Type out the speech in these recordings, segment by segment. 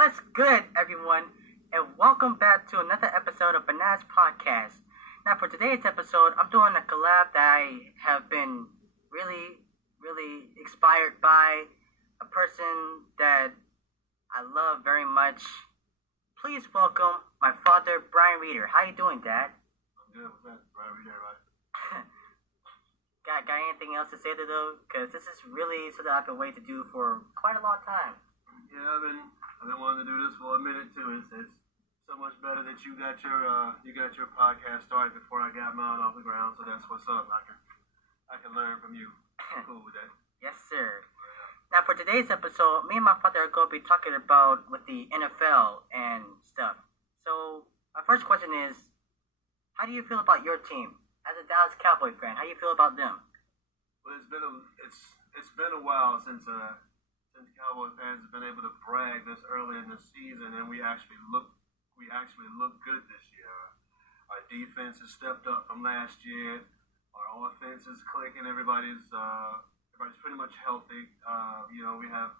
What's good, everyone? And welcome back to another episode of Banana's Podcast. Now, for today's episode, I'm doing a collab that I have been really inspired by, a person that I love very much. Please welcome my father, Brian Reeder. How you doing, Dad? I'm good with that. Brian Reeder, right? Got anything else to say to though? Because this is really something I've been waiting to do for quite a long time. Yeah, I've been wanting to do this for a minute too. It's so much better that you got your podcast started before I got mine off the ground. So that's what's up. I can learn from you. I'm cool with that. Yes, sir. Now, for today's episode, me and my father are going to be talking about with the NFL and stuff. So, my first question is, how do you feel about your team? As a Dallas Cowboy fan, how do you feel about them? Well, it's been a while since Cowboy fans have been able to brag this early in the season, and we actually look good this year. Our defense has stepped up from last year. Our offense is clicking. Everybody's pretty much healthy. We have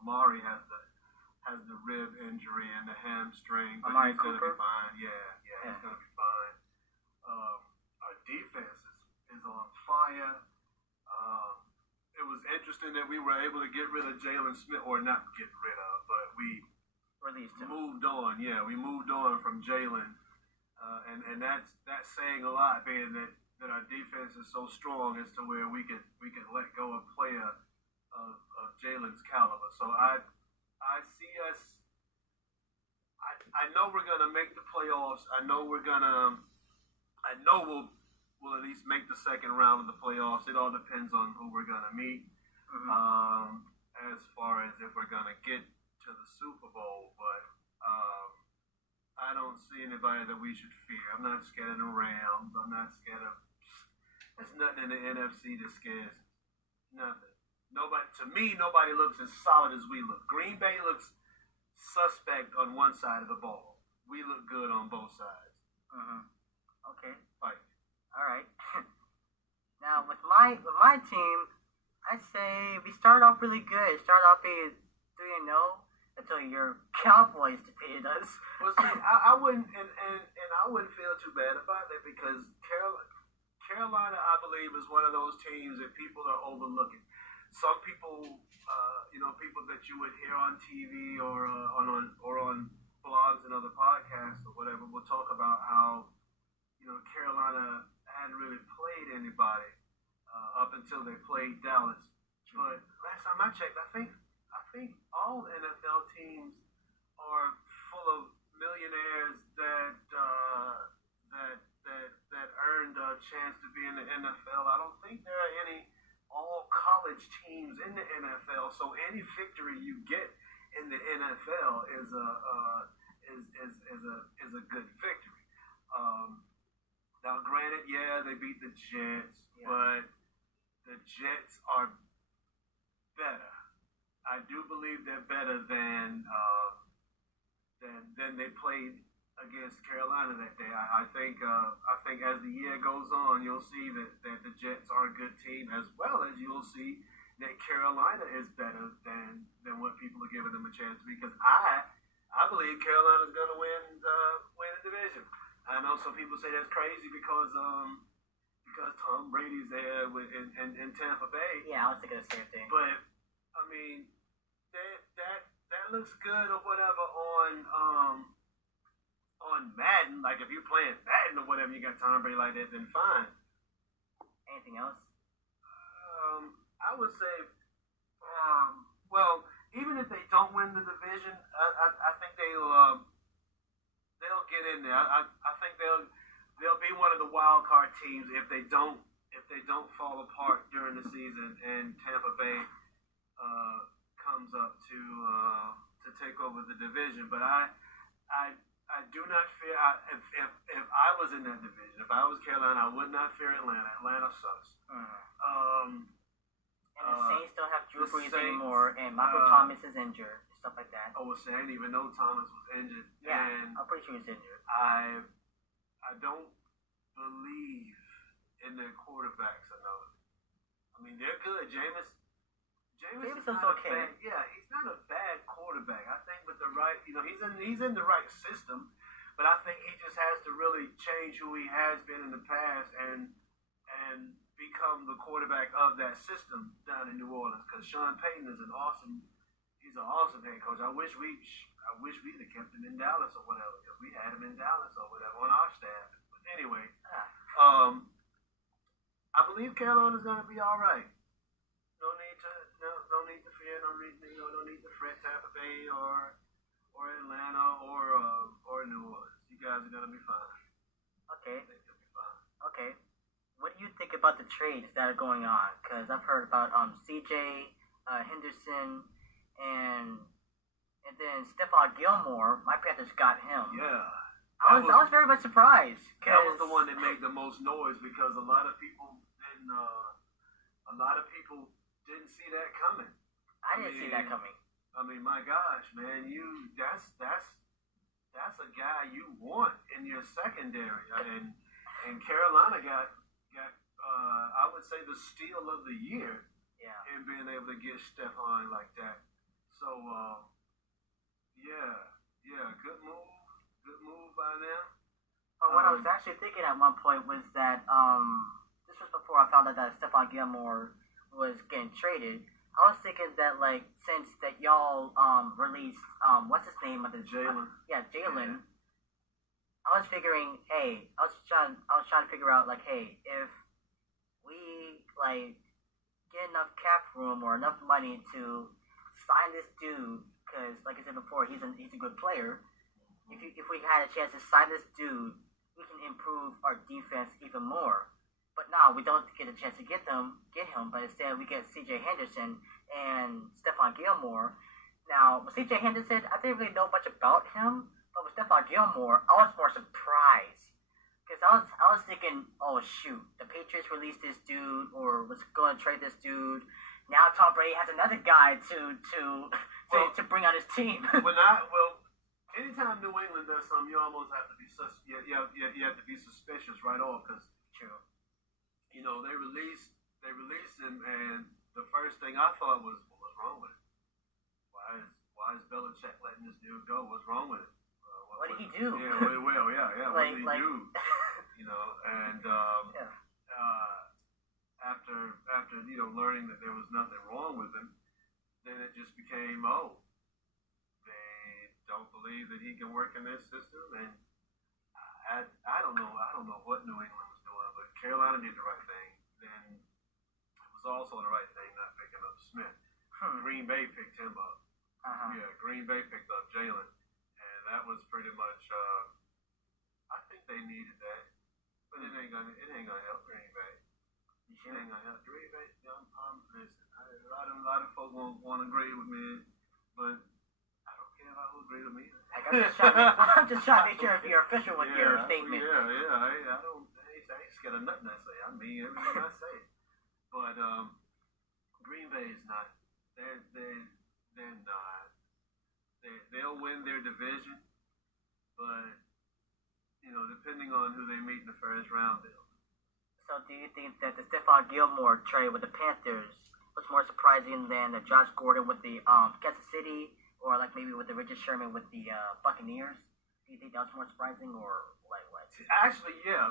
Amari has the rib injury and the hamstring, but Amari he's gonna Cooper? be fine. Yeah, he's gonna be fine. Our defense is on fire. It was interesting that we were able to get rid of Jalen Smith, or not get rid of, but we Released him. moved on. Yeah, we moved on from Jalen, and that's saying a lot, being that our defense is so strong as to where we can let go of player of Jalen's caliber. So I see us. I know we're gonna make the playoffs. I know we'll at least make the second round of the playoffs. It all depends on who we're gonna meet. Mm-hmm. As far as if we're gonna get to the Super Bowl, but I don't see anybody that we should fear. I'm not scared of the Rams. I'm not scared of. There's nothing in the NFC that scares me. Nothing. Nobody looks as solid as we look. Green Bay looks suspect on one side of the ball. We look good on both sides. Mm-hmm. Okay. Fight. All right. Now, with my team, I'd say we started off really good. Started off being 3-0 until your Cowboys defeated us. Well, see, I wouldn't, and I wouldn't feel too bad about that because Carolina, I believe, is one of those teams that people are overlooking. Some people, people that you would hear on TV or on blogs and other podcasts or whatever, will talk about how Carolina hadn't really played anybody up until they played Dallas. But last time I checked, I think all NFL teams are full of millionaires that earned a chance to be in the NFL. I don't think there are any all college teams in the NFL. So any victory you get in the NFL is a good victory. Now, granted, yeah, they beat the Jets, but the Jets are better. I do believe they're better than they played against Carolina that day. I think as the year goes on, you'll see that the Jets are a good team, as well as you'll see that Carolina is better than what people are giving them a chance to be. Because I believe Carolina's going to win the division. I know some people say that's crazy because Tom Brady's there in Tampa Bay. Yeah, I was thinking the same thing. But I mean, that looks good or whatever on Madden. Like if you're playing Madden or whatever, you got Tom Brady like that, then fine. Anything else? I would say, well, even if they don't win the division, I think they'll get in there. I think they'll be one of the wild card teams if they don't fall apart during the season and Tampa Bay comes up to take over the division. But I do not fear. If I was in that division, if I was Carolina, I would not fear Atlanta. Atlanta sucks. And the Saints don't have Drew Brees anymore, and Michael Thomas is injured, stuff like that. Oh, I didn't even know Thomas was injured. Yeah, and I'm pretty sure he's injured. I don't believe in their quarterbacks enough. I mean, they're good. Jameis is Jameson's not okay. he's not a bad quarterback. I think with the right, he's in the right system, but I think he just has to really change who he has been in the past and become the quarterback of that system down in New Orleans. Because Sean Payton is he's an awesome head coach. I wish we'd have kept him in Dallas or whatever, because we had him in Dallas or whatever on our staff. But anyway, I believe Carolina's going to be all right. No need to fear. No need to fret Tampa Bay or Atlanta or New Orleans. You guys are going to be fine. Okay. I think you'll be fine. Okay. What do you think about the trades that are going on? Because I've heard about C.J. Henderson and then Stephon Gilmore. My Panthers got him. Yeah. I was very much surprised. That was the one that made the most noise, because a lot of people didn't see that coming. I didn't see that coming. I mean, my gosh, man, that's a guy you want in your secondary, and Carolina got I would say the steal of the year. Yeah. In being able to get Stephon like that. So good move by them. But what I was actually thinking at one point was that this was before I found out that Stephon Gilmore was getting traded. I was thinking that, like, since that y'all released what's his name of the Jalen. Jalen. I was figuring, hey, I was trying to figure out, like, hey, if we like get enough cap room or enough money to sign this dude, because like I said before, he's a good player. If we had a chance to sign this dude, we can improve our defense even more. But now we don't get a chance to get him, but instead we get C.J. Henderson and Stephon Gilmore. Now, with C.J. Henderson, I didn't really know much about him, but with Stephon Gilmore, I was more surprised. Because I was thinking, oh shoot, the Patriots released this dude, or was going to trade this dude. Now Tom Brady has another guy to bring on his team. Anytime New England does something, you almost have to be you have to be suspicious right off, because true. They released him, and the first thing I thought was, what's wrong with it? Why is Belichick letting this dude go? What's wrong with it? What did he do? Yeah, what did he do? And after learning that there was nothing wrong with him, then it just became, they don't believe that he can work in this system, and I don't know what New England was doing, but Carolina did the right thing. Then it was also the right thing not picking up Smith. Green Bay picked him up. Yeah, Green Bay picked up Jalen, and that was pretty much. I think they needed that, but it ain't gonna help Green Bay. It ain't gonna help Green Bay. Listen, a lot of folks won't want to agree with me, but I don't care about who agree with me. I'm just trying to make sure if you're official with your statement. I ain't scared of nothing I say. I mean everything I say. But Green Bay is not. They're not. They'll win their division, but depending on who they meet in the first round, they'll. So, do you think that the Stephon Gilmore trade with the Panthers was more surprising than the Josh Gordon with the Kansas City, or like maybe with the Richard Sherman with the Buccaneers? Do you think that was more surprising, or like what? Actually, the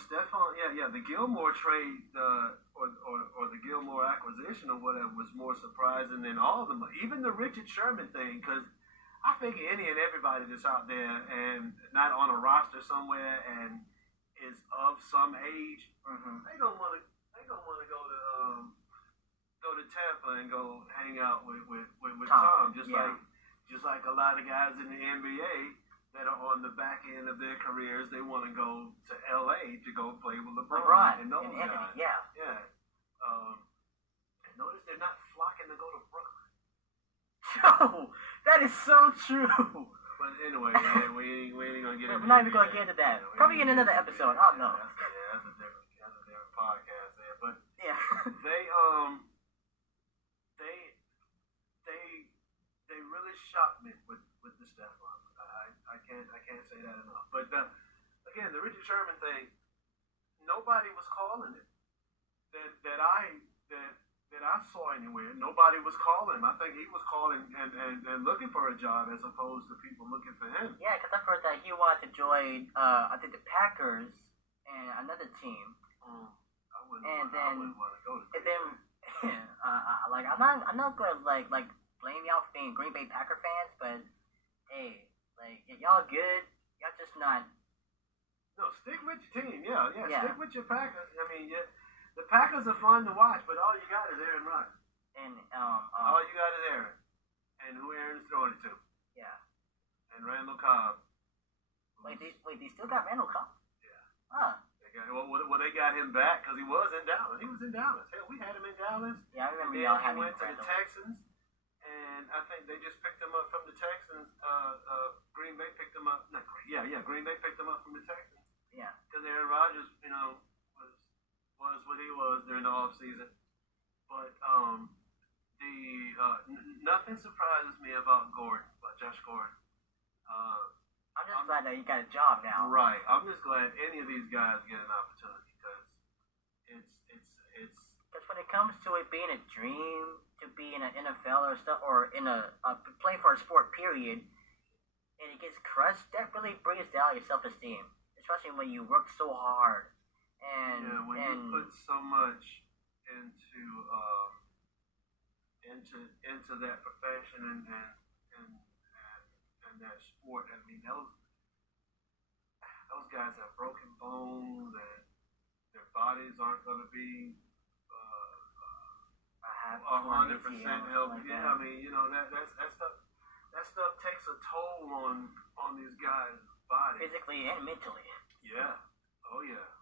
Stephon, the Gilmore trade, or the Gilmore acquisition or whatever was more surprising than all of them. Even the Richard Sherman thing, because I think any and everybody that's out there and not on a roster somewhere and is of some age, they don't want to go to Tampa and go hang out with Tom, just like a lot of guys in the NBA that are on the back end of their careers. They want to go to LA to go play with LeBron and those guys. Anthony, yeah. And notice they're not flocking to go to Brooklyn. Yo, that is so true. But anyway, man, we ain't gonna get into We're not even gonna get into that. Probably in another episode. I don't know. That's a different podcast there. But yeah, they really shocked me with the Stephon. I can't say that enough. But again, the Richard Sherman thing, nobody was calling it. That that I saw anywhere. Nobody was calling him. I think he was calling and looking for a job as opposed to people looking for him. Yeah, because I've heard that he wanted to join, I think, the Packers and another team. I wouldn't want to go to. And then, like, I'm not gonna like blame y'all for being Green Bay Packer fans, but hey, like, y'all good. Y'all just not. No, stick with your team. Yeah. Stick with your Packers. I mean, the Packers are fun to watch, but all you got is Aaron Rodgers. And all you got is Aaron, and who Aaron's throwing it to. Yeah. And Randall Cobb. Wait, they still got Randall Cobb? Yeah. Huh. They got him back because he was in Dallas. He was in Dallas. Hell, we had him in Dallas. Yeah, I remember y'all having him. He went to the Texans, and I think they just picked him up from the Texans. Green Bay picked him up. Not Green. Yeah. Green Bay picked him up from the Texans. Yeah. Because Aaron Rodgers, was what he was during the off season. But nothing surprises me about Josh Gordon. I'm just glad that he got a job now. Right. I'm just glad any of these guys get an opportunity because it's. Because when it comes to it being a dream to be in an NFL or stuff, or in a play for a sport, period, and it gets crushed, that really brings down your self-esteem, especially when you work so hard. And you put so much into that profession and that sport. I mean, those guys have broken bones and their bodies aren't going to be 100% healthy. Yeah, I mean, that stuff takes a toll on these guys' bodies, physically and mentally. Yeah. Oh yeah.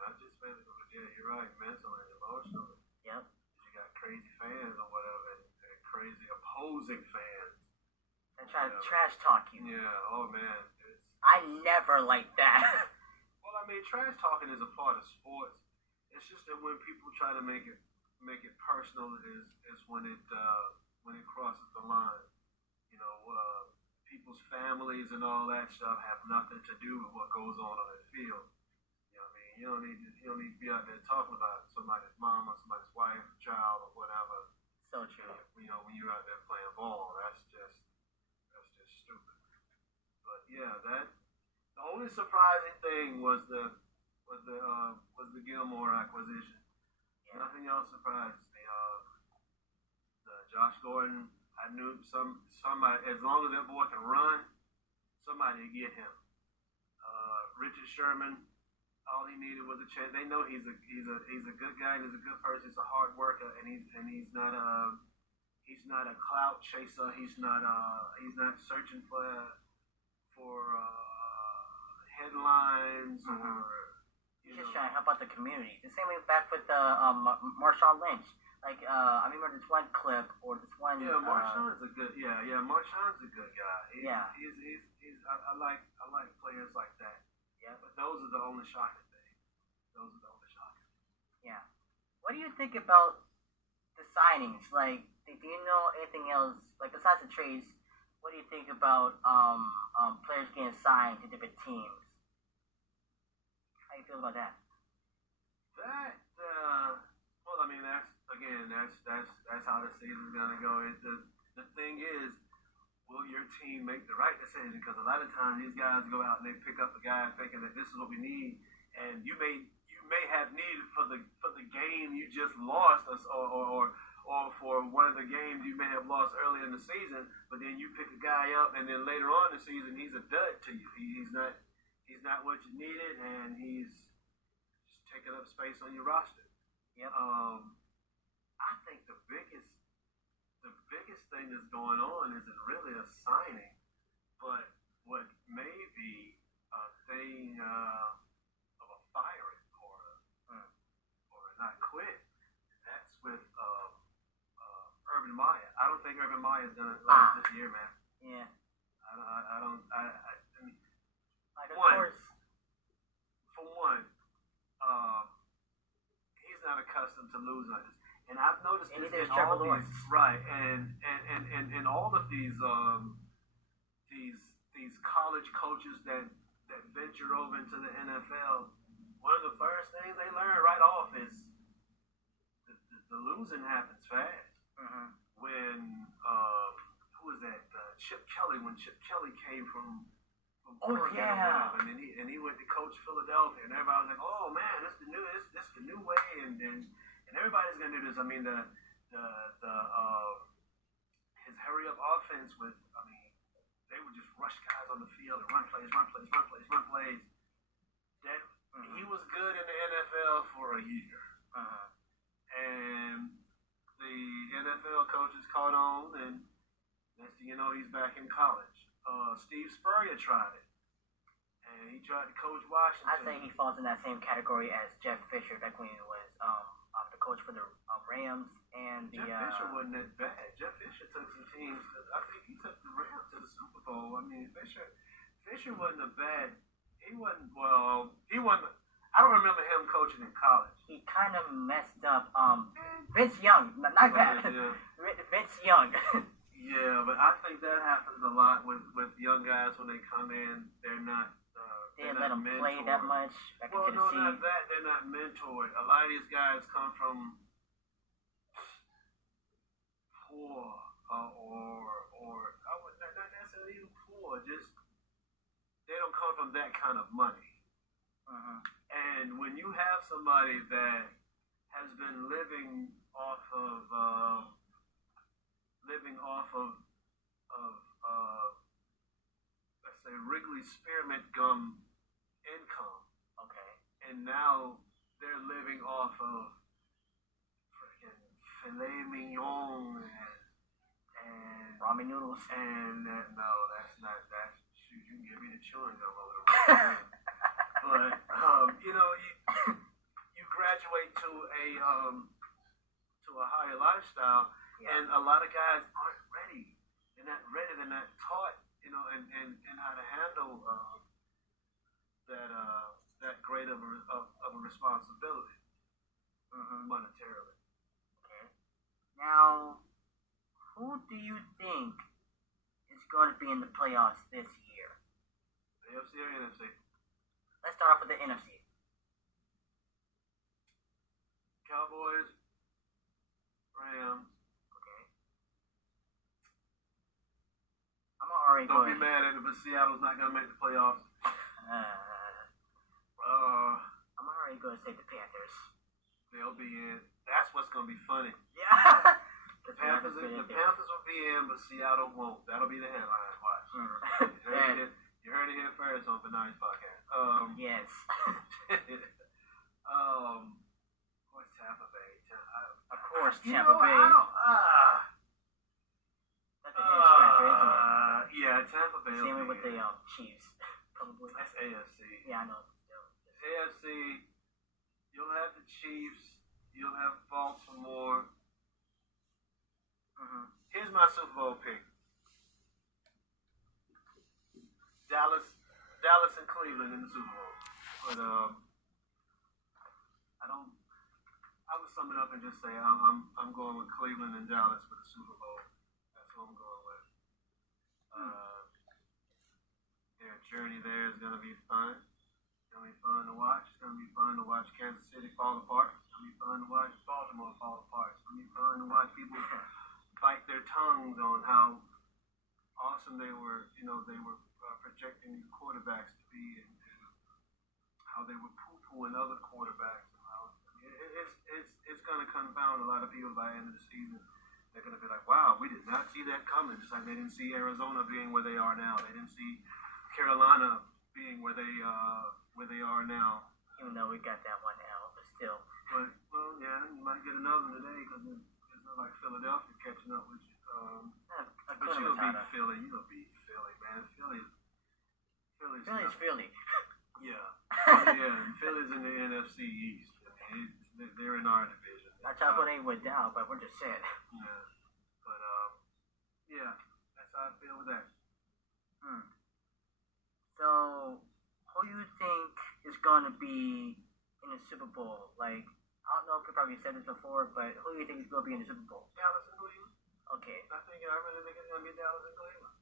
Not just physically, but yeah, you're right, mentally and emotionally. Yep. You got crazy fans or whatever, and crazy opposing fans. That try to trash talk you. Yeah. Oh man. I never liked that. Well, I mean, trash talking is a part of sports. It's just that when people try to make it personal, is when it crosses the line. People's families and all that stuff have nothing to do with what goes on the field. You don't need to be out there talking about somebody's mom or somebody's wife, child, or whatever. So true. When you're out there playing ball, that's just stupid. But yeah, the only surprising thing was the Gilmore acquisition. Yeah. Nothing else surprised me. The Josh Gordon, I knew somebody, as long as that boy can run, somebody would get him. Richard Sherman. All he needed was a chance. They know he's a good guy and he's a good person. He's a hard worker and he's not a clout chaser. He's not searching for headlines or. He's just trying to help out the community. The same way back with Marshawn Lynch. Like I remember this one clip or this one. Yeah, Marshawn's a good. Marshawn's a good guy. He's I like players like that. Yeah, but those are the only shocking things. Yeah. What do you think about the signings? Like, do you know anything else? Like, besides the trades, what do you think about players getting signed to different teams? How do you feel about that? Well, I mean, that's how the season's gonna go. The thing is, will your team make the right decision? Because a lot of times these guys go out and they pick up a guy thinking that this is what we need, and you may have needed for the game you just lost, or for one of the games you may have lost early in the season. But then you pick a guy up, and then later on in the season he's a dud to you. He's not what you needed, and he's just taking up space on your roster. Yep. I think the biggest thing that's going on isn't really a signing, but what may be a thing of a firing or not quit. That's with Urban Meyer. I don't think Urban Meyer is gonna last this year, man. Yeah. I mean, like, of course. For one, he's not accustomed to losing like this. And I've noticed this in all these, right, and all of these college coaches that venture over into the NFL, one of the first things they learn right off is the the losing happens fast. Mm-hmm. When who was that? Chip Kelly. When Chip Kelly came from Oregon or whatever, and he went to coach Philadelphia, and everybody was like, "Oh man, this the new way," and everybody's gonna do this. I mean, his hurry up offense with, I mean, they would just rush guys on the field and run plays. That he was good in the NFL for a year, and the NFL coaches caught on, and next thing you know, he's back in college. Steve Spurrier tried it, and he tried to coach Washington. I think he falls in that same category as Jeff Fisher back when he was the coach for the Rams and the. Jeff Fisher wasn't that bad. Jeff Fisher took some teams. I think he took the Rams to the Super Bowl. I mean, Fisher wasn't a bad. He wasn't. Well, he wasn't. I don't remember him coaching in college. He kind of messed up. Vince Young, not bad. Yeah. Vince Young. Yeah, but I think that happens a lot with young guys when they come in. They're not. They didn't let them play that much back in Tennessee. No, not that. They're not mentored. A lot of these guys come from poor or I would not necessarily even poor. Just they don't come from that kind of money. And when you have somebody that has been living off of let's say Wrigley Spearmint Gum income. Okay. And now they're living off of freaking filet mignon and ramen noodles. And no, that's not that. Shoot, you can give me the chewing gum over the way. But you graduate to a higher lifestyle. Yeah. And a lot of guys aren't ready. They're not ready. They're not taught, and how to handle that great of a responsibility monetarily. Okay. Now, who do you think is going to be in the playoffs this year? AFC or NFC? Let's start off with the NFC. Cowboys, Rams. Don't be mad at it, but Seattle's not going to make the playoffs. I'm already going to say the Panthers. They'll be in. That's what's going to be funny. Yeah. The Panthers will be in, but Seattle won't. That'll be the headline. Watch. You heard it here first on Benai's podcast. Yes. What's Tampa Bay? Of course, Tampa Bay. That's a head scratcher, isn't it? Yeah, Tampa Bay. Same with the Chiefs, probably. That's AFC. Yeah, I know. It's AFC. You'll have the Chiefs. You'll have Baltimore. Here's my Super Bowl pick. Dallas and Cleveland in the Super Bowl. But I would sum it up and just say I'm going with Cleveland and Dallas for the Super Bowl. That's what I'm going with. Their journey there is going to be fun. It's going to be fun to watch. It's going to be fun to watch Kansas City fall apart. It's going to be fun to watch Baltimore fall apart. It's going to be fun to watch people bite their tongues on how awesome they were. They were projecting these quarterbacks to be, and how they were poo-pooing other quarterbacks. It's going to confound a lot of people by the end of the season. They're going to be like, wow, we did not see that coming. Just like they didn't see Arizona being where they are now. They didn't see Carolina being where they are now. Even though we got that one out, but still. But, well, yeah, you might get another one today because it's not like Philadelphia catching up with you. But you'll beat Philly. You'll beat Philly, man. Philly's Philly. Yeah. Yeah, and Philly's in the NFC East. They're in our division. Our top one ain't went down, but we're just saying. Yeah. But, yeah, that's how I feel with that. So, who do you think is going to be in the Super Bowl? Like, I don't know if we probably said this before, but who do you think is going to be in the Super Bowl? Dallas and Cleveland. Okay. I really think it's going to be Dallas and Cleveland.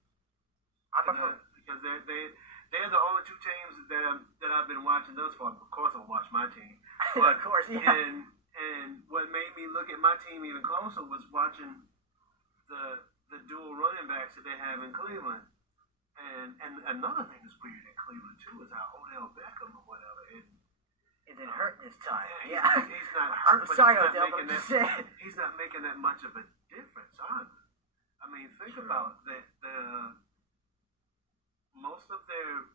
Because they're the only two teams that I've been watching thus far. Of course, I'll watch my team. But of course, yeah. And what made me look at my team even closer was watching the dual running backs that they have in Cleveland. And another thing that's weird in Cleveland too is how Odell Beckham or whatever isn't hurt this time. Yeah, he's not hurt, but sorry, he's not making that much of a difference either. I mean, think about that. Most of their,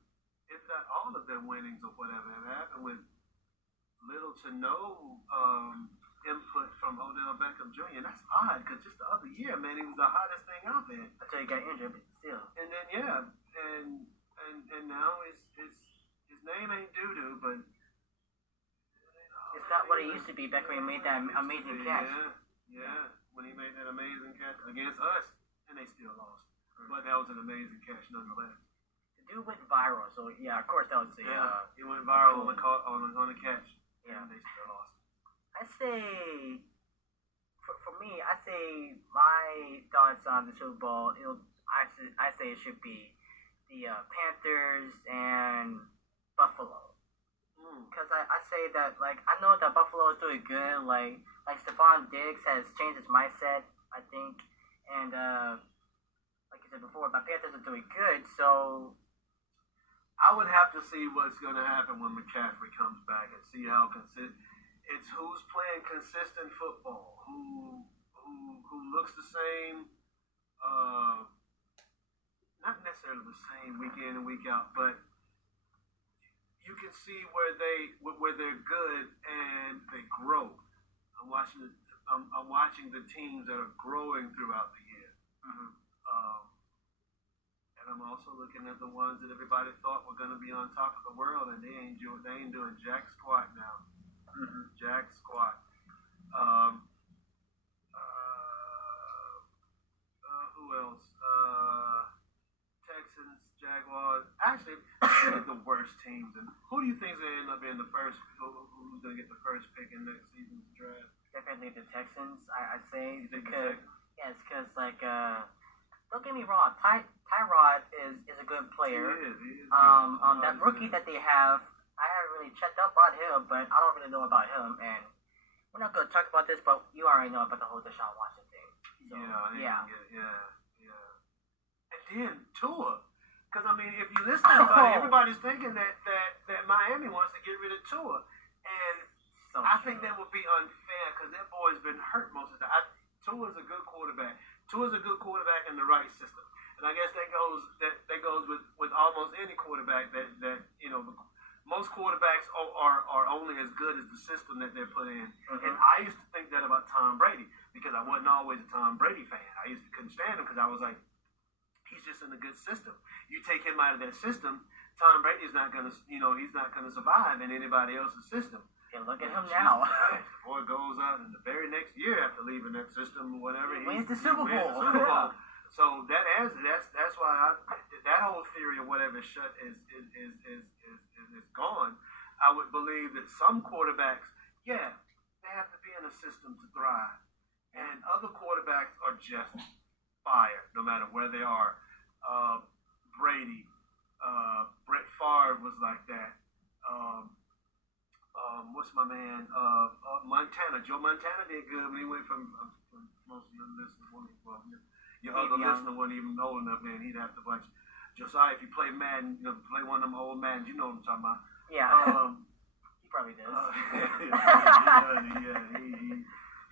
if not all of their winnings or whatever, have happened with little to no input from Odell Beckham Jr. And that's odd because just the other year, man, he was the hottest thing out there until he got injured, but still. And then and now his name ain't doo-doo, but it's not what it used to be back when he made that amazing catch. Yeah, when he made that amazing catch against us, and they still lost. But that was an amazing catch nonetheless. The dude went viral, so yeah, of course that was the he went viral on the catch. Yeah, and they still lost. I say, for me, I say my thoughts on the Super Bowl. I say it should be the Panthers and Buffalo. Because I say that, like, I know that Buffalo is doing good. Like Stephon Diggs has changed his mindset, I think. And, like you said before, my Panthers are doing good. So I would have to see what's going to happen when McCaffrey comes back and see how consistent. It's who's playing consistent football, who looks the same, not necessarily the same week in and week out, but you can see where they're good and they grow. I'm watching the teams that are growing throughout the year, and I'm also looking at the ones that everybody thought were going to be on top of the world, and they ain't doing jack squat now. Jack squat. Who else? Texans, Jaguars. Actually, the worst teams. And who do you think is going to end up being the first? Who's going to get the first pick in next season's draft? Definitely the Texans. I'd say because like don't get me wrong, Tyrod is a good player. He is that rookie that they have. I haven't really checked up on him, but I don't really know about him. And we're not going to talk about this, but you already know about the whole Deshaun Watson thing. So, yeah. And then Tua, because I mean, if you listen to everybody's thinking that Miami wants to get rid of Tua, and I think that would be unfair because that boy's been hurt most of the time. Tua's a good quarterback. Tua's a good quarterback in the right system, and I guess that goes with almost any quarterback that you know. Most quarterbacks are only as good as the system that they're put in. And I used to think that about Tom Brady because I wasn't always a Tom Brady fan. I couldn't stand him because I was like, he's just in a good system. You take him out of that system, Tom Brady's not gonna, he's not gonna survive in anybody else's system. And look at him now. The boy goes out in the very next year after leaving that system or whatever. He wins the Super Bowl. So that's why that whole theory of whatever is gone. I would believe that some quarterbacks, they have to be in a system to thrive, and other quarterbacks are just fire no matter where they are. Brady, Brett Favre was like that. What's my man? Montana. Joe Montana did good when he went from most of your listeners. Your other listener wasn't even old enough, then he'd have to watch. Josiah, if you play Madden, play one of them old Maddens, you know what I'm talking about. Yeah. He probably does.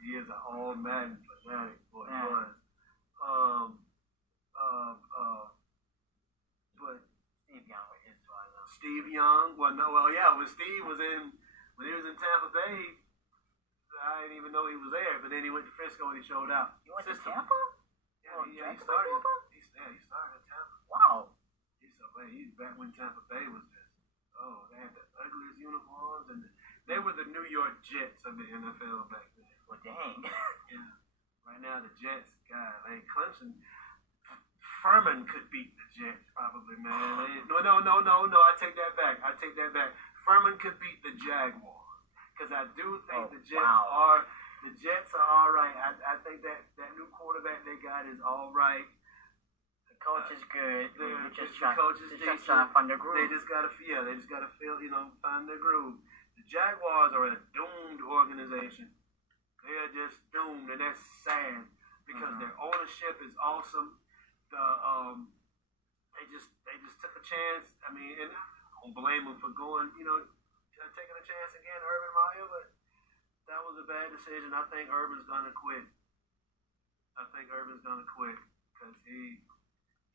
He is an old Madden fanatic, boy. But Steve Young is fine. Steve Young, when Steve was when he was in Tampa Bay, I didn't even know he was there. But then he went to Frisco and he showed out. You went to Tampa? Yeah, he started. He started at Tampa. Wow. He's back when Tampa Bay was just. They had the ugliest uniforms, and they were the New York Jets of the NFL back then. Well, dang. Yeah. Right now, the Jets, Clemson. Furman could beat the Jets, probably, man. No. I take that back. Furman could beat the Jaguars. Because I do think the Jets are all right. I think that new quarterback they got is all right. The coach is good. The coach is decent. Trying to find their groove. They just gotta feel, find their groove. The Jaguars are a doomed organization. They are just doomed, and that's sad because their ownership is awesome. They just took a chance. I mean, and I don't blame them for going, taking a chance again, Urban Meyer, but that was a bad decision. I think Urban's gonna quit. Because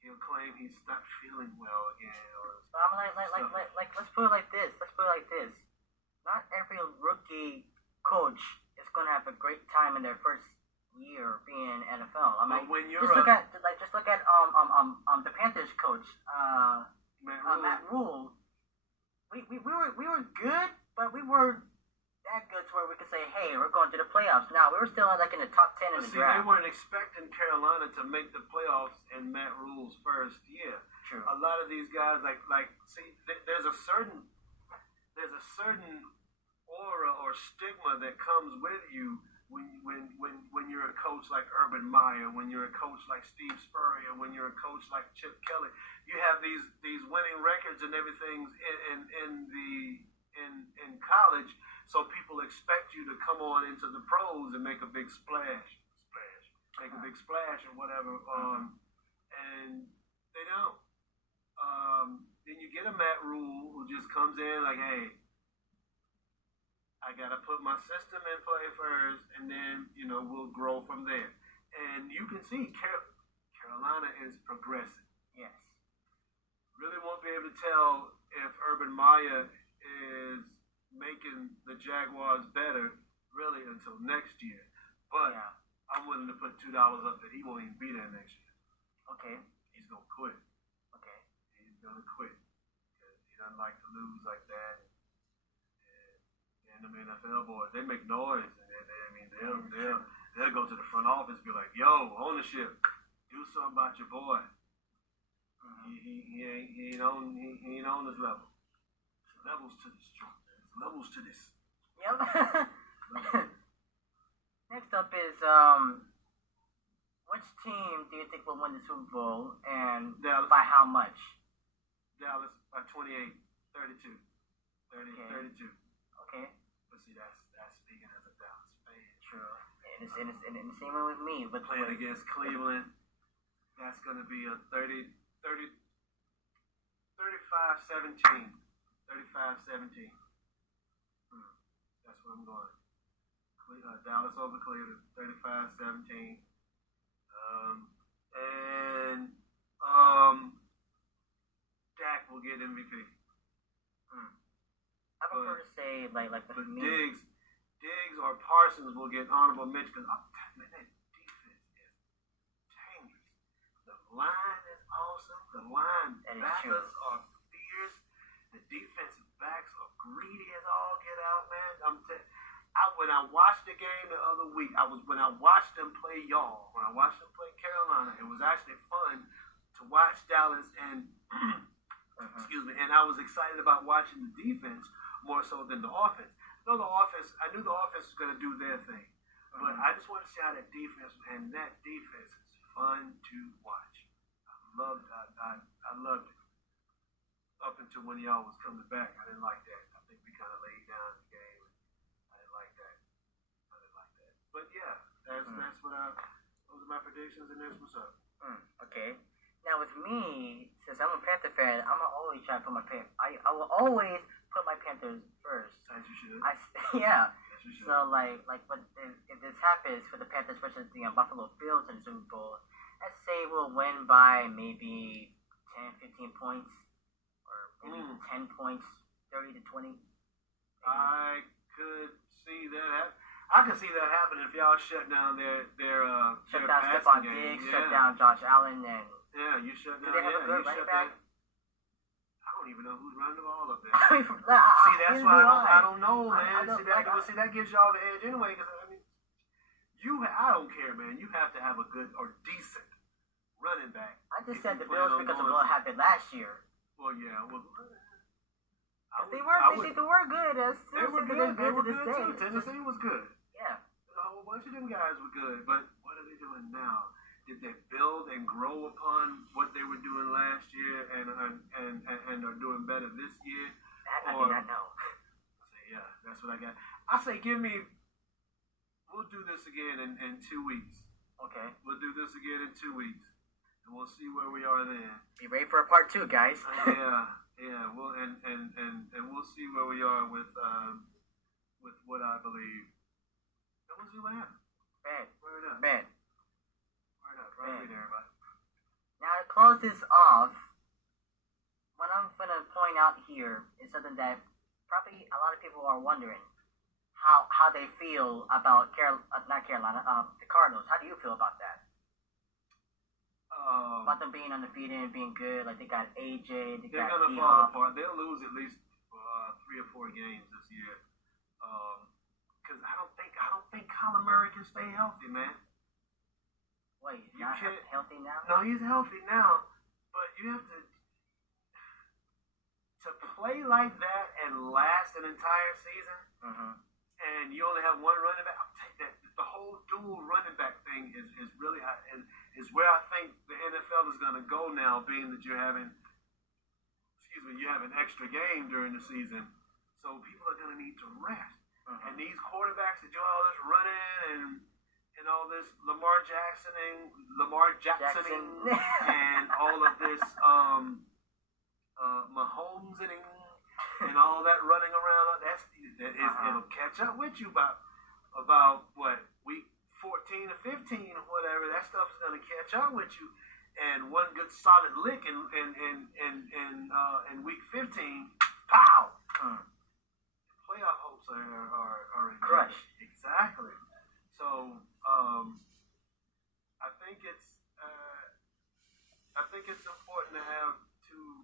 he'll claim he's not feeling well again, or I'm like, let's put it like this. Not every rookie coach is gonna have a great time in their first year being NFL. I mean, when you're just look at the Panthers coach, Matt Rule. We were good, but we were that good to where we could say, hey, we're going to the playoffs. Now, we were still like in the top 10 in the draft. They weren't expecting Carolina to make the playoffs in Matt Rule's first year. True. A lot of these guys, there's a certain aura or stigma that comes with you when you're a coach like Urban Meyer, when you're a coach like Steve Spurrier, when you're a coach like Chip Kelly. You have these winning records and everything in college. So people expect you to come on into the pros and make a big splash or whatever, and they don't. Then you get a Matt Rule who just comes in like, hey, I gotta put my system in play first, and then we'll grow from there. And you can see Carolina is progressing. Yes. Really won't be able to tell if Urban Meyer is making the Jaguars better really until next year. But I'm willing to put $2 up that he won't even be there next year. Okay. He's going to quit. Okay. He's going to quit. Because he doesn't like to lose like that. And the NFL boys, they make noise. And they'll go to the front office and be like, yo, ownership, do something about your boy. He ain't on this level. There's levels to this joint. Levels to this. Yep. Next up is which team do you think will win the Super Bowl, and Dallas. by how much? Dallas by 28, 32. 32. Okay. But see, that's speaking as a Dallas fan. True. And it's the same way with me. But playing against Cleveland, that's going to be a 35-17. 35-17. That's where I'm going. Dallas over Cleveland, 35-17. And Dak will get MVP. I prefer to say like but Diggs or Parsons will get honorable mention because that defense is dangerous. The line is awesome. The linebackers are fierce. The defensive backs are greedy as all get out, man. When I watched the game the other week, when I watched them play Carolina, it was actually fun to watch Dallas and excuse me, and I was excited about watching the defense more so than the offense. I knew the offense was going to do their thing, but I just wanted to see how that defense, and that defense is fun to watch. I loved it. Up until when y'all was coming back, I didn't like that. I think we kind of laid down the game. I didn't like that. But yeah, those are my predictions, and that's what's up. Okay. Now with me, since I'm a Panther fan, I'm gonna always try to put my Panthers. I will always put my Panthers first. As you should. Yeah. As you should. So but if this happens for the Panthers versus the Buffalo Bills in the Super Bowl, let's say we'll win by maybe 10, 15 points. Maybe 10 points, 30 to 20. I could see that. I could see that happening if y'all shut down their shut down Stephon Diggs, shut down Josh Allen, and you shut down. Do they have a good running back? I don't even know who's running the ball up there. See, that's why I don't know, man. That gives y'all the edge anyway. Because I don't care, man. You have to have a good or decent running back. I just said the Bills because of what happened last year. Well, yeah. They were good. They were good too. Tennessee was good. Yeah. A whole bunch of them guys were good. But what are they doing now? Did they build and grow upon what they were doing last year and are doing better this year? I do not know. Yeah, that's what I got. I say give me we'll do this again in 2 weeks. Okay. We'll do this again in 2 weeks, and we'll see where we are then. Be ready for a part 2, guys. Yeah. We'll and we'll see where we are with what I believe. And we'll see what happens. Word up. Bad. Word up. Right there, everybody. Now to close this off, what I'm gonna point out here is something that probably a lot of people are wondering how they feel about not Carolina, the Cardinals. How do you feel about that? About them being undefeated and being good, like they got AJ, they're gonna fall apart. They'll lose at least 3 or 4 games this year. Because I don't think Kyler Murray can stay healthy, man. Wait, he's not healthy now? No, he's healthy now, but you have to play like that and last an entire season, and you only have one running back. I'll take that. The whole dual running back thing is really is where I think the NFL is going to go now, being that you have an extra game during the season, so people are going to need to rest. And these quarterbacks that do all this running and all this Lamar Jacksoning and all of this Mahomesoning and all that running around, it'll catch up with you about what, week 14 or 15 or whatever. That stuff is going to catch up with you, and one good solid lick in week 15, pow! Playoff hopes are crushed. Exactly. So I think it's important to have two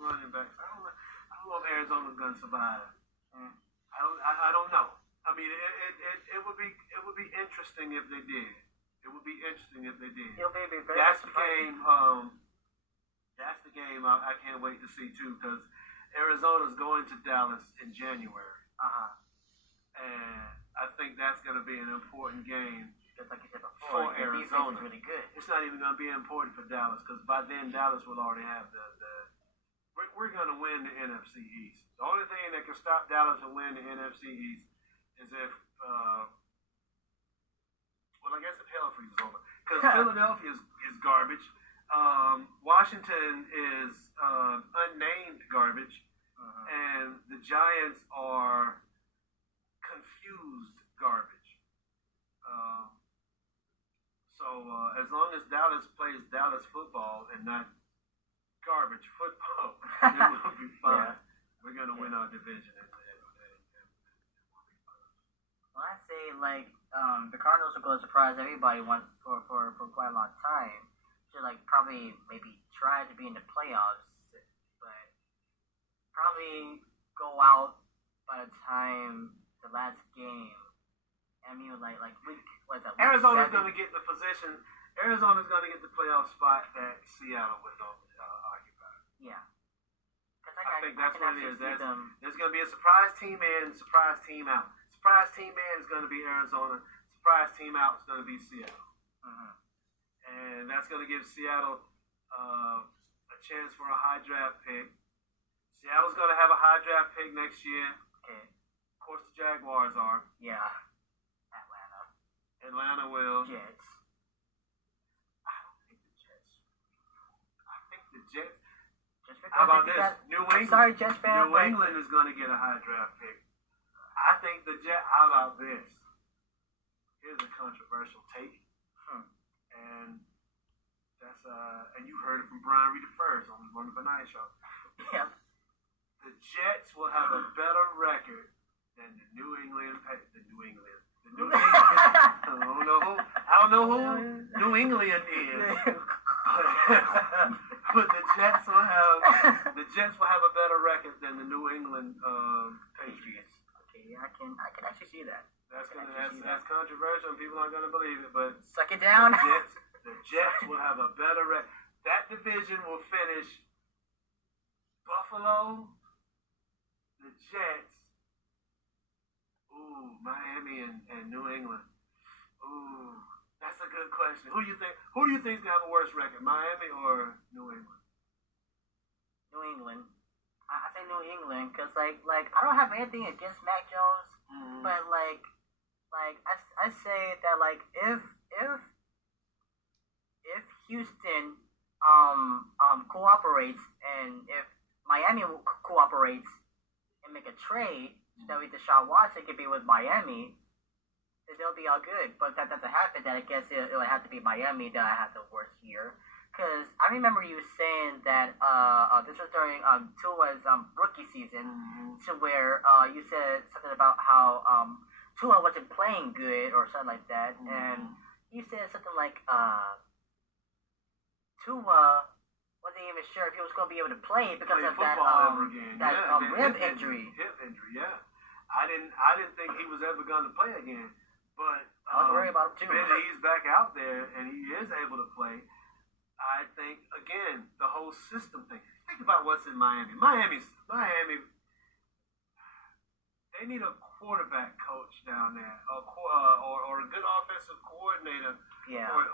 running backs. I don't know if Arizona's going to survive. I don't know. I mean, it would be interesting if they did. It would be interesting if they did. That's the game. That's the game I can't wait to see too, because Arizona's going to Dallas in January. And I think that's going to be an important game. Just like you said before, for Arizona. Is really good. It's not even going to be important for Dallas, because by then Dallas will already have we're going to win the NFC East. The only thing that can stop Dallas and win the NFC East is if, I guess if hell freezes over. Because Philadelphia is garbage. Washington is unnamed garbage. And the Giants are confused garbage. So as long as Dallas plays Dallas football and not garbage football, then we'll be fine. We're going to win our division. Well, I say, the Cardinals are going to surprise everybody for quite a long time. Should, probably maybe try to be in the playoffs, but probably go out by the time the last game. I mean, week, what's that? Arizona's going to get the position. Arizona's going to get the playoff spot that Seattle would normally occupy. Yeah. I think that's what it is. There's going to be a surprise team in, surprise team out. Surprise team in is going to be Arizona. Surprise team out is going to be Seattle. And that's going to give Seattle a chance for a high draft pick. Seattle's going to have a high draft pick next year. Okay. Of course, the Jaguars are. Yeah. Atlanta will. Jets. I don't think the Jets. I think the Jets. How about this? New England. Sorry, Jets fan. New England is going to get a high draft pick. I think the Jets. How about this? Here's a controversial take. And that's and you heard it from Brian Reed first on the Wonderful Night Show. Yeah. The Jets will have a better record than the New England. I don't know who New England is. But the Jets will have a better record than the New England Patriots. Okay, I can actually see that. That's controversial and people aren't gonna believe it, but suck it down. The Jets will have a better record. That division will finish Buffalo, the Jets, Miami and New England. That's a good question. Who do you think's gonna have a worse record, Miami or New England? New England. I say New England because I don't have anything against Mac Jones, but Like I say that like if Houston cooperates and if Miami cooperates and make a trade so that way Deshaun Watson can be with Miami, then they'll be all good. But if that doesn't happen, then I guess it'll have to be Miami that I have to work here. Because I remember you saying that this was during Tua's rookie season, to where you said something about how Tua wasn't playing good or something like that, and you said something like Tua wasn't even sure if he was going to be able to play because of that rib injury. Hip injury, yeah. I didn't think he was ever going to play again, but I was worried about him too. When he's back out there and he is able to play, I think again the whole system thing. Think about what's in Miami. Miami. They need a quarterback coach down there, or a good offensive coordinator,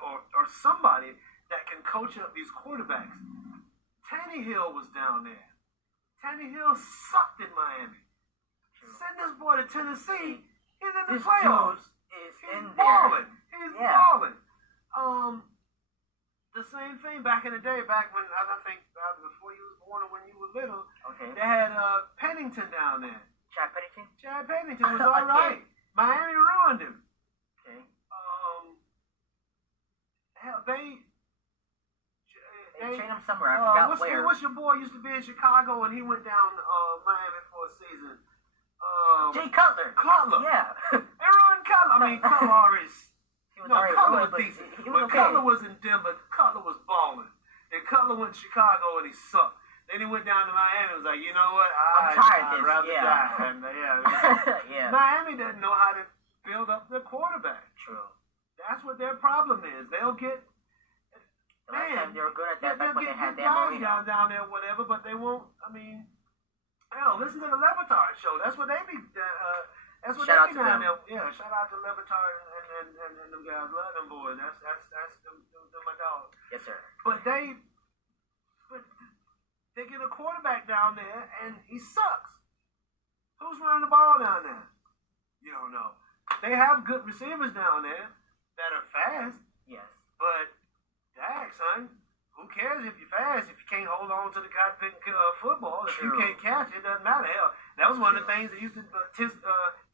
or somebody that can coach up these quarterbacks. Tannehill was down there. Tannehill sucked in Miami. Send this boy to Tennessee. He's in the playoffs. He's balling. He's balling. The same thing back in the day, back when I think before you was born or when you were little. Okay. They had Pennington down there. Chad Pennington? Chad Pennington was all right. Miami ruined him. Okay. Hell, they trained him somewhere. I forgot where. What's your boy used to be in Chicago and he went down Miami for a season? Jay Cutler. Yeah. They ruined Cutler. I mean, Cutler already. Cutler was in Denver. Cutler was balling. Then Cutler went to Chicago and he sucked. Then he went down to Miami and was like, you know what? I'm tired of this. I'd rather die. And, Miami doesn't know how to build up their quarterback. True. That's what their problem is. They'll get. Man, they were good at that back when they had Dan Marino down there, whatever, but they won't. I mean, hell, listen to the Levitard show. That's what they be. That's what shout they be down there. Yeah, shout out to Levitard and them guys. Love them boys. That's them my dog. Yes, sir. But they get a quarterback down there and he sucks. Who's running the ball down there? You don't know. They have good receivers down there that are fast. Yes. But, dang, son, who cares if you're fast if you can't hold on to the cotton football? If you can't catch it, doesn't matter. Hell, that was one of the things that used to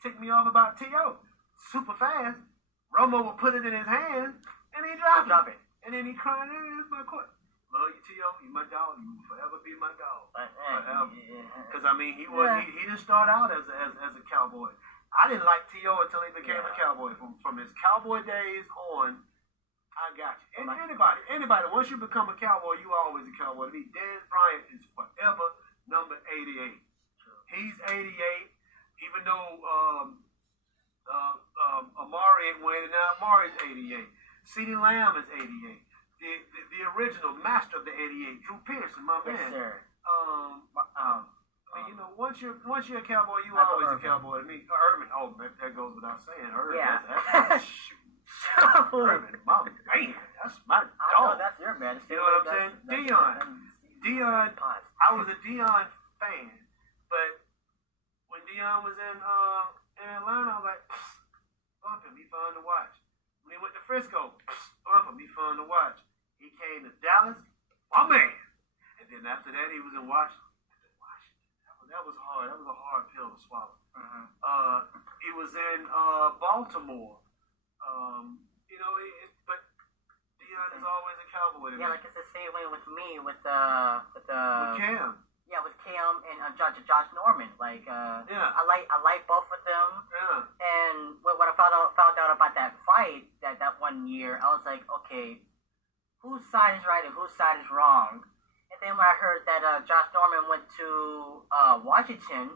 tick me off about T.O. Super fast. Romo would put it in his hand and he'd drop it. And then he'd cry, "It's my court. Love you, T.O. You my dog. You will forever be my dog." Forever. Because, I mean, he didn't start out as a cowboy. I didn't like T.O. until he became a cowboy. From his cowboy days on, I got you. And anybody, once you become a cowboy, you are always a cowboy. To me, Dez Bryant is forever number 88. He's 88, even though Amari ain't winning now. Amari's 88. CeeDee Lamb is 88. The original master of the 88, Drew Pearson, my man. Yes, sir. You know, once you're a cowboy, you are always a cowboy. To me, Urban. Oh, that goes without saying. Urban. Yeah. That's Urban, my man. That's my dog. I know that's your man. You know what I'm saying? Dion. I was a Dion fan, but when Dion was in Atlanta, I was like, bumping, be fun to watch. When he went to Frisco, bumping, be fun to watch. He came to Dallas, my man. And then after that, he was in Washington. That was hard. That was a hard pill to swallow. He was in Baltimore. But Dion is always a cowboy to me. Yeah, like it's the same way with me with Cam. Yeah, with Cam and Josh Norman. Like, I like both of them. Yeah. And when I found out about that fight that one year, I was like, okay, whose side is right and whose side is wrong? And then when I heard that Josh Norman went to Washington,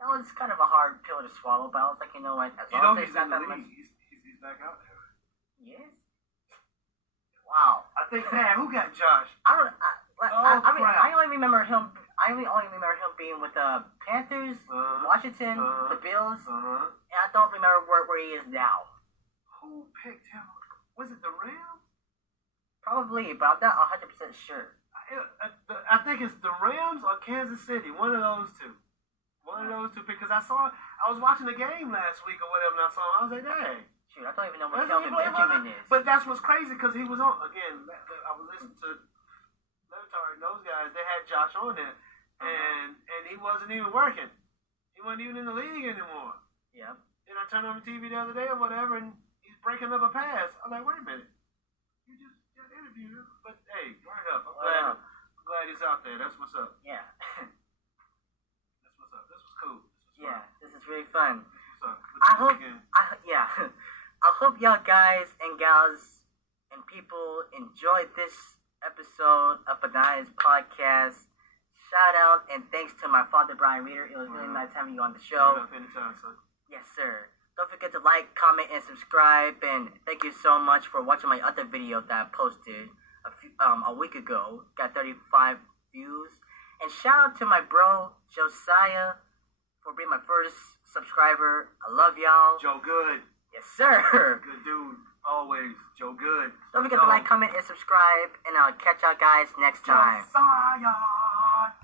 that was kind of a hard pill to swallow. But I was like, you know what? As long as he's in the league. He's back out there. Yes. Wow. I think, man, who got Josh? I only remember him. I only remember him being with the Panthers, Washington, the Bills, and I don't remember where he is now. Who picked him? Was it the Rams? Probably, but I'm not 100% sure. I think it's the Rams or Kansas City. One of those two. One One of those two, because I was watching the game last week or whatever, and I saw him. I was like, dang. Shoot, I don't even know what Kelvin Benjamin is. But that's what's crazy, because he was on, again, I was listening to Levitard and those guys. They had Josh on there, and he wasn't even working. He wasn't even in the league anymore. Yep. Then I turned on the TV the other day or whatever, and he's breaking up a pass. I'm like, wait a minute. You just interviewed him. But, hey, word up. I'm glad he's out there. That's what's up. Yeah. That's what's up. This was cool. This is really fun. What's up? I hope y'all guys and gals and people enjoyed this episode of Banaya's podcast. Shout out and thanks to my father, Brian Reeder. It was really nice having you on the show. Anytime, son. Yes, sir. Don't forget to like, comment, and subscribe. And thank you so much for watching my other video that I posted a week ago. Got 35 views. And shout out to my bro, Josiah, for being my first subscriber. I love y'all. Joe Good. Yes, sir. Good dude. Always. Joe Good. Don't forget to like, comment, and subscribe. And I'll catch y'all guys next time. Josiah.